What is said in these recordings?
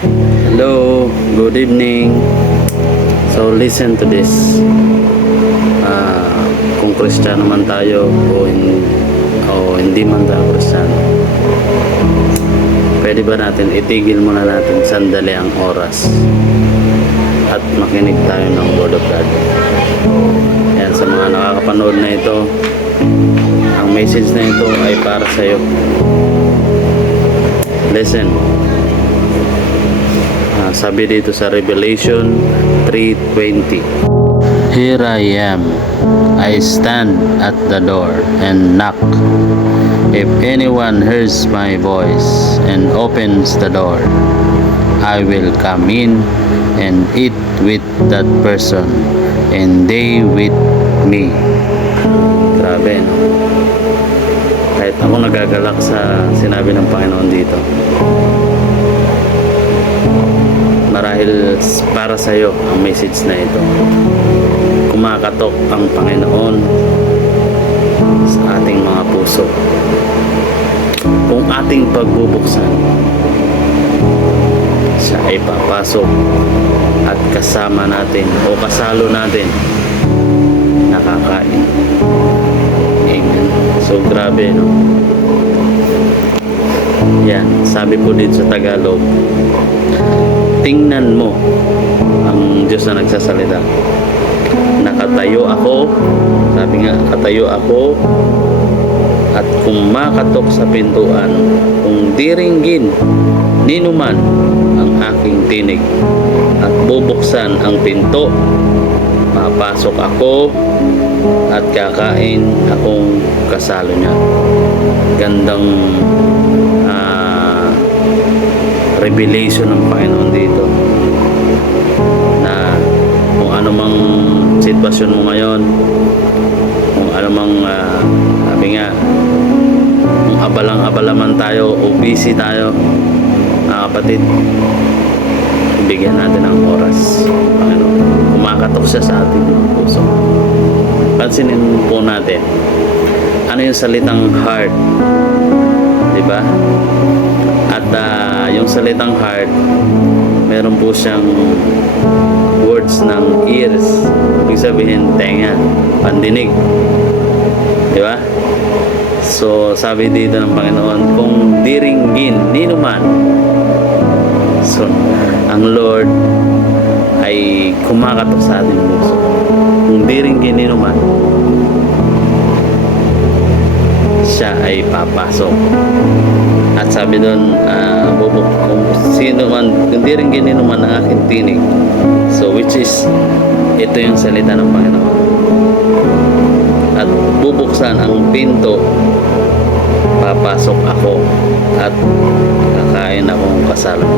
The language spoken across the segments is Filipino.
Hello, good evening. So listen to this. Kung Kristiyano man tayo o hindi man tayo Kristiyano, pwede ba natin itigil muna natin sandali ang oras at makinig tayo ng Word of God? Yan, sa mga nakakapanood na ito, ang message na ito ay para sa iyo. Listen. Sabi dito sa Revelation 3:20, Here I am, I stand at the door and knock. If anyone hears my voice and opens the door, I will come in and eat with that person and they with me. Grabe, no? Kahit ako nagagalak sa sinabi ng Panginoon dito. Marahil para sa iyo ang message na ito. Kumakatok ang Panginoon sa ating mga puso. Kung ating pagbubuksan, siya ay papasok at kasama natin o kasalo natin nakakain. Amen. So grabe, no? Yan, sabi po dito sa Tagalog, tingnan mo ang Diyos na nagsasalita. Nakatayo ako, sabi nga, katayo ako, at kung makatok sa pintuan, kung diringgin ninuman ang aking tinig, at bubuksan ang pinto, papasok ako, at kakain akong kasalo niya. Gandang revelation ng Panginoon dito, na kung anumang sitwasyon mo ngayon, kung anumang sabi nga, kung abalang-abala man tayo o busy tayo, mga kapatid, bigyan natin ng oras, Panginoon. Kumakatok siya sa ating puso. Pansinin po natin ano yung salitang heart, di ba? At yung salitang heart, meron po siyang words ng ears. Ibig sabihin, tenga, pandinig. Di ba? So, sabi dito ng Panginoon, kung diringgin ninuman. So, ang Lord ay kumakatok sa ating puso. Kung diringgin ninuman, siya ay papasok. At sabi doon, kung sino man, kung diringgin ninuman ang aking tinig. So, which is, ito yung salita ng Panginoon. At bubuksan ang pinto, papasok ako, at kakain akong kasalo.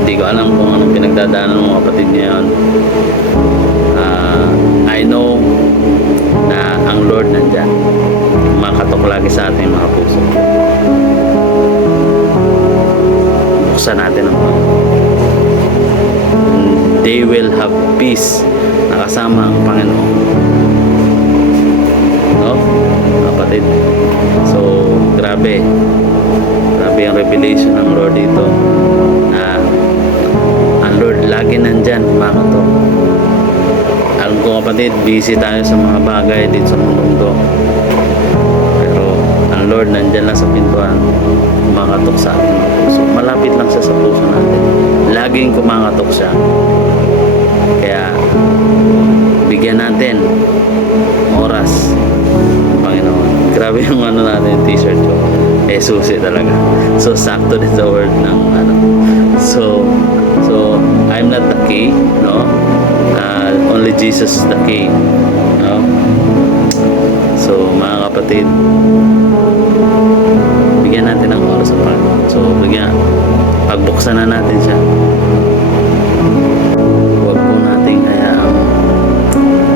Hindi ko alam kung anong pinagdadaanan ng mga kapatid ngayon. I know na ang Lord nandyan. Makatok lagi sa ating mga puso. Buksan natin ang mga. They will have peace. Nakasama ang Panginoon. No? Kapatid. So, grabe. Grabe ang revelation ng Lord dito. Na ang Lord lagi nandyan, makatok. Alam ko kapatid, busy tayo sa mga bagay dito sa mundo. Pero ang Lord nandyan lang sa pintuan, kumakatok sa ating mga puso. Malapit lang siya sa puso natin. Laging kumakatok siya. Kaya bigyan natin oras, Panginoon. Grabe yung ano natin, t-shirt ko. Susi talaga. So sakto din sa word ng ano. So I'm not the key, no? Only Jesus is the key, no? So mga kapatid, bigyan natin ng oras sa Panginoon. So pagbuksan na natin siya. Huwag po nating hayaang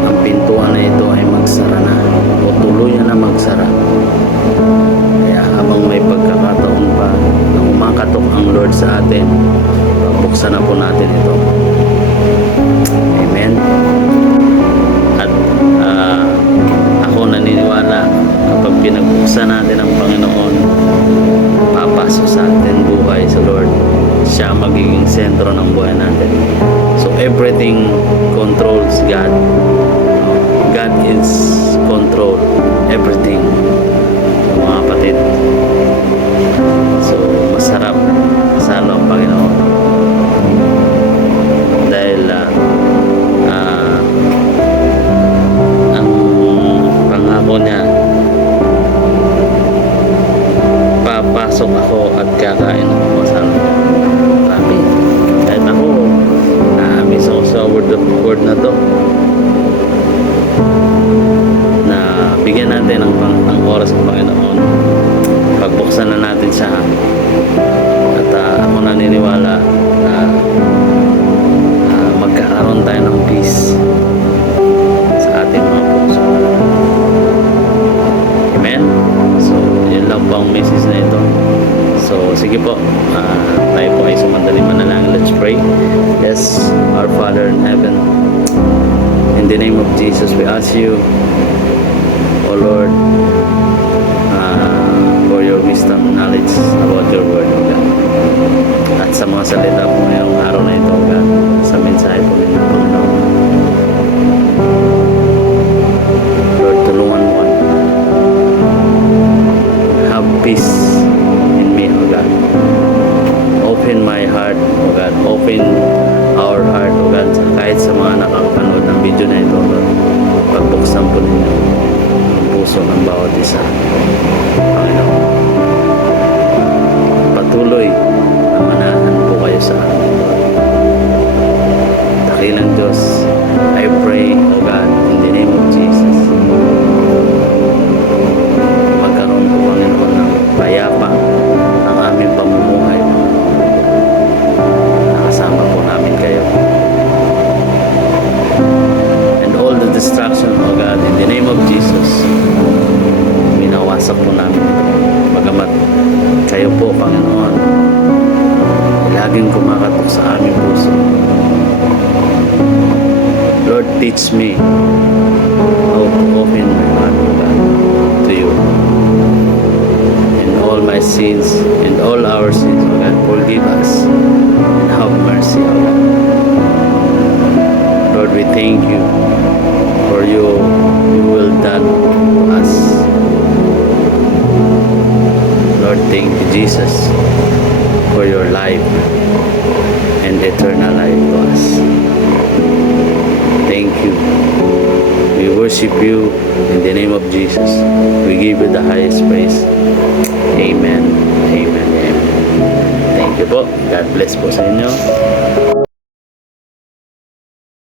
ang pintuan na ito ay magsara na o tuluyan na magsara. Kaya habang may pagkakataon pa na umakatok ang Lord sa atin, pagbuksan na po natin ito. Amen. At ako naniniwala, kapag pinagbuksan natin ang Panginoon, papasok sa atin buhay sa Lord. siya magiging sentro ng buhay natin. So everything controls God. God is control everything, mga kapatid. So masarap kasalo ang Panginoon dahil ang pangako niya, papasok ako at kakain ako masarap. Grabe, kahit ako na-miss ako sa word na to, na bigyan natin ng oras ng Panginoon, pagbuksan na natin siya. At ako naniniwala na magkakaroon tayo ng peace sa ating mga puso. Amen? So yun lang po ang message na ito. So sige po, tayo po ay sumandali manalangin. Let's pray. Yes, our Father in heaven, in the name of Jesus, we ask you, O Lord, for your wisdom, knowledge about your word, O God. At sa mga salita po ngayong araw na ito, O God, sa mensahe po ninyo, Panginoon. Lord, tulungan mo kami. Have peace in me, O God. Open my heart, O God. Open our heart, O God. Kahit sa mga nakakapanood ng video na ito, O God, pagbuksan po ninyo ang puso ng bawat isa, Panginoon. Patuloy na manahan po kayo sa amin, Lord. Dakilang Diyos, I pray, O God, in the name of Jesus, magkaroon po, Panginoon, ng payapa ang aming pamumuhay. Nakasama po namin kayo. And all the distraction, O God, in the name of Jesus, minawasak po namin ito. Bagamat kayo po, Panginoon, laging kumakatok sa aming puso. Lord, teach me how to open my heart, O God, to you. And all my sins and all our sins, O God, forgive us and have mercy, O God. Lord, we thank you for your will done to us. Lord, thank you, Jesus, for your life and eternal life to us. Thank you. We worship you in the name of Jesus. We give you the highest praise. Amen. Amen. Amen. Thank you po. God bless po sa inyo.